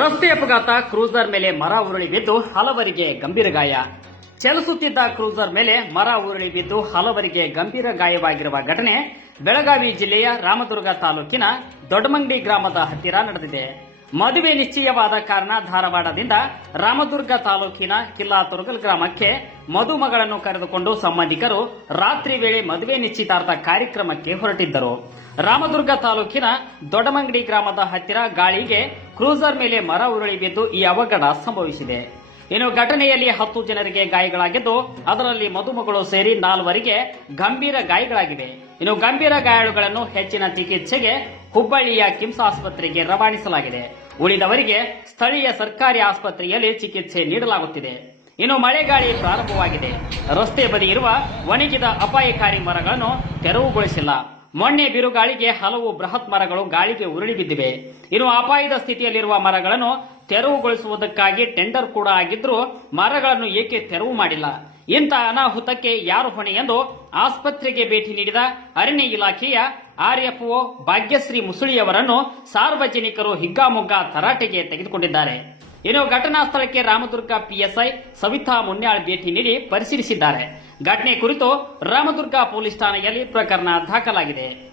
ರಸ್ತೆ ಅಪಘಾತ, ಕ್ರೂಸರ್ ಮೇಲೆ ಮರ ಉರುಳಿ ಬಿದ್ದು ಹಲವರಿಗೆ ಗಂಭೀರ ಗಾಯ. ಚಲಿಸುತ್ತಿದ್ದ ಕ್ರೂಸರ್ ಮೇಲೆ ಮರ ಉರುಳಿ ಬಿದ್ದು ಹಲವರಿಗೆ ಗಂಭೀರ ಗಾಯವಾಗಿರುವ ಘಟನೆ ಬೆಳಗಾವಿ ಜಿಲ್ಲೆಯ ರಾಮದುರ್ಗ ತಾಲೂಕಿನ ದೊಡ್ಡಮಂಗಡಿ ಗ್ರಾಮದ ಹತ್ತಿರ ನಡೆದಿದೆ. ಮದುವೆ ನಿಶ್ಚಯವಾದ ಕಾರಣ ಧಾರವಾಡದಿಂದ ರಾಮದುರ್ಗ ತಾಲೂಕಿನ ಕಿಲ್ಲಾ ತುರುಗಲ್ ಗ್ರಾಮಕ್ಕೆ ಮದುಮಗಳನ್ನು ಕರೆದುಕೊಂಡು ಸಂಬಂಧಿಕರು ರಾತ್ರಿ ವೇಳೆ ಮದುವೆ ನಿಶ್ಚಿತಾರ್ಥ ಕಾರ್ಯಕ್ರಮಕ್ಕೆ ಹೊರಟಿದ್ದರು. ರಾಮದುರ್ಗ ತಾಲೂಕಿನ ದೊಡ್ಡಮಂಗಡಿ ಗ್ರಾಮದ ಹತ್ತಿರ ಗಾಳಿಗೆ ಕ್ರೂಸರ್ ಮೇಲೆ ಮರ ಉರುಳಿ ಬಿದ್ದು ಈ ಅವಘಡ ಸಂಭವಿಸಿದೆ. ಇನ್ನು ಘಟನೆಯಲ್ಲಿ ಹತ್ತು ಜನರಿಗೆ ಗಾಯಗಳಾಗಿದ್ದು, ಅದರಲ್ಲಿ ಮದುಮಗಳು ಸೇರಿ ನಾಲ್ವರಿಗೆ ಗಂಭೀರ ಗಾಯಗಳಾಗಿವೆ. ಇನ್ನು ಗಂಭೀರ ಗಾಯಾಳುಗಳನ್ನು ಹೆಚ್ಚಿನ ಚಿಕಿತ್ಸೆಗೆ ಹುಬ್ಬಳ್ಳಿಯ ಕಿಮ್ಸ್ ಆಸ್ಪತ್ರೆಗೆ ರವಾನಿಸಲಾಗಿದೆ. ಉಳಿದವರಿಗೆ ಸ್ಥಳೀಯ ಸರ್ಕಾರಿ ಆಸ್ಪತ್ರೆಯಲ್ಲಿ ಚಿಕಿತ್ಸೆ ನೀಡಲಾಗುತ್ತಿದೆ. ಇನ್ನು ಮಳೆಗಾಳಿ ಪ್ರಾರಂಭವಾಗಿದೆ. ರಸ್ತೆ ಬದಿ ಇರುವ ಒಣಗಿದ ಅಪಾಯಕಾರಿ ಮರಗಳನ್ನು ತೆರವುಗೊಳಿಸಿಲ್ಲ. ಮೊನ್ನೆ ಬಿರುಗಾಳಿಗೆ ಹಲವು ಬೃಹತ್ ಮರಗಳು ಗಾಳಿಗೆ ಉರುಳಿ ಬಿದ್ದಿವೆ. ಇನ್ನು ಅಪಾಯದ ಸ್ಥಿತಿಯಲ್ಲಿರುವ ಮರಗಳನ್ನು ತೆರವುಗೊಳಿಸುವುದಕ್ಕಾಗಿ ಟೆಂಡರ್ ಕೂಡ ಆಗಿದ್ರೂ ಮರಗಳನ್ನು ಏಕೆ ತೆರವು ಮಾಡಿಲ್ಲ? ಇಂಥ ಅನಾಹುತಕ್ಕೆ ಯಾರು ಹೊಣೆ ಎಂದು ಆಸ್ಪತ್ರೆಗೆ ಭೇಟಿ ನೀಡಿದ ಅರಣ್ಯ ಇಲಾಖೆಯ ಆರ್ಎಫ್ಒ ಭಾಗ್ಯಶ್ರೀ ಮುಸುಳಿಯವರನ್ನು ಸಾರ್ವಜನಿಕರು ಹಿಗ್ಗಾಮುಗ್ಗಾ ತರಾಟೆಗೆ ತೆಗೆದುಕೊಂಡಿದ್ದಾರೆ. ಇನ್ನು ಘಟನಾ ಸ್ಥಳಕ್ಕೆ ರಾಮದುರ್ಗ ಪಿಎಸ್ಐ ಸವಿತಾ ಮುನ್ಯಾಳ್ ಭೇಟಿ ನೀಡಿ ಪರಿಶೀಲಿಸಿದ್ದಾರೆ. ಘಟನೆ ಕುರಿತು ರಾಮದುರ್ಗ ಪೊಲೀಸ್ ಠಾಣೆಯಲ್ಲಿ ಪ್ರಕರಣ ದಾಖಲಾಗಿದೆ.